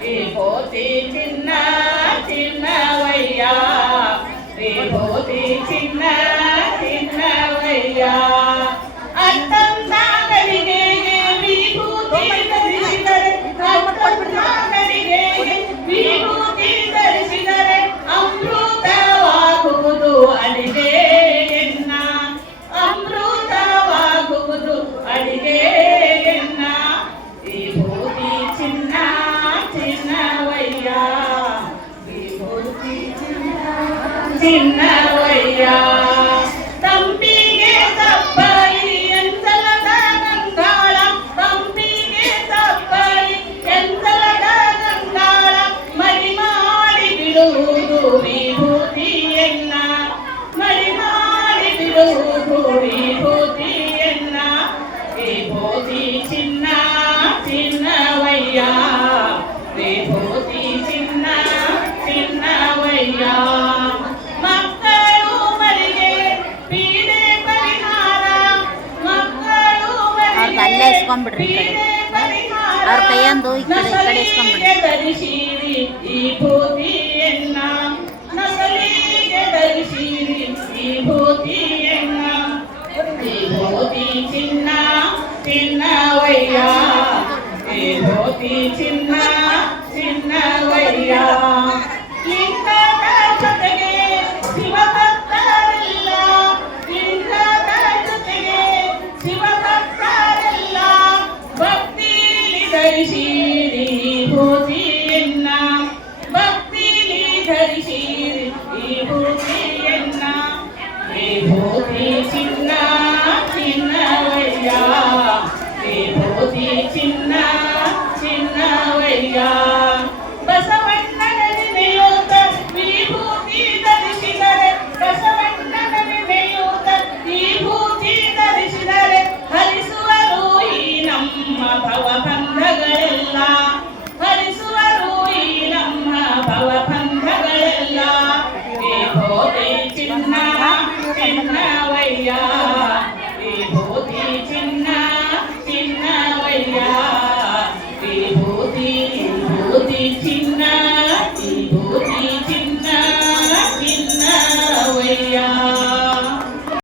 విభూతి చిన్న చిన్నవయ్యా విభూతి చిన్న చిన్నవయ్యా అర్థం సాగరిగే విభూతి ధರಿಸಿದರೆ ಅರ್ಥಂ ಸಾಗರಿಗೆ ವಿಭೂತಿ ಧರಿಸಿದರೆ ಅಮೃತವಾಗುವುದು ಅಡಿಗೆ ಎನ್ನ ಅಮೃತವಾಗುವುದು ಅಡಿಗೆ ಎನ್ನ ವಿಭೂತಿ ಚಿನ್ನ చిన్నవయ్యా విభూతి చిన్నవయ్యా ತಂಪಿಗೆ ತಪ್ಪಲಿ ಎಂತಲದ ಗಂಗಾಳ ತಂಪಿಗೆ ತಪ್ಪಲಿ ಎಂತಲದ ಗಂಗಾಳ ಮಡಿ ಮಾಡಿ ಬಿಡುವುದು ವಿಭೂತಿಯನ್ನ ಮಡಿ ಮಾಡಿ ಬಿಡುವುದು ವಿಭೂತಿಯನ್ನ ವಿಭೂತಿ ಚಿನ್ನ ಚಿನ್ನವಯ್ಯಾ ವಿಭೂತಿ ಚಿನ್ನ ಚಿನ್ನವಯ್ಯಾ ಮಕ್ಕಳು ಮರಿಗೆ ಪೀಡೆ ಪರಿಹಾರ ಮಕ್ಕಳು ಮರಿಗೆ ಪೀಡೆ ಪರಿಹಾರ ನಸಲಿಗೆ ಧರಿಸಿರಿ ವಿಭೂತಿಯನ್ನ ನಸಲಿಗೆ ಧರಿಸಿರಿ ವಿಭೂತಿಯನ್ನ ವಿಭೂತಿ ಚಿನ್ನ ಚಿನ್ನವಯ್ಯಾ ವಿಭೂತಿ ಚಿನ್ನ ಚಿನ್ನವಯ್ಯಾ ಲಿಂಗದ ಜೊತೆಗೆ ಶಿವಭಕ್ತರೆಲ್ಲ ಲಿಂಗದ ಜೊತೆಗೆ ಶಿವಭಕ್ತರೆಲ್ಲ ಭಕ್ತಿಲಿ ಧರಿಸಿರಿ ವಿಭೂತಿಯನ್ನ ಭಕ್ತಿಲಿ ಧರಿಸಿರಿ ವಿಭೂತಿಯನ್ನ ವಿಭೂತಿ ಚಿನ್ನ ಚಿನ್ನವಯ್ಯಾ ವಿಭೂತಿ ಚಿನ್ನ ಚಿನ್ನವಯ್ಯಾ ಬಸವಣ್ಣನ ನೆನೆಯೂತ ವಿಭೂತಿ ಧರಿಸಿದರೆ ಬಸವಣ್ಣನ ನೆನೆಯೂತ ವಿಭೂತಿ ಧರಿಸಿದರೆ ಹರಿಸುವರು ಈ ನಮ್ಮ ಭವಬಂಧಗಳೆಲ್ಲ ಹರಿಸುವರು ಈ ನಮ್ಮ ಭವಬಂಧಗಳೆಲ್ಲ ವಿಭೂತಿ ಚಿನ್ನ ಚಿನ್ನವಯ್ಯಾ ವಿಭೂತಿ ಚಿನ್ನ ಚಿನ್ನವಯ್ಯಾ ವಿಭೂತಿ ವಿಭೂತಿ ಚಿನ್ನ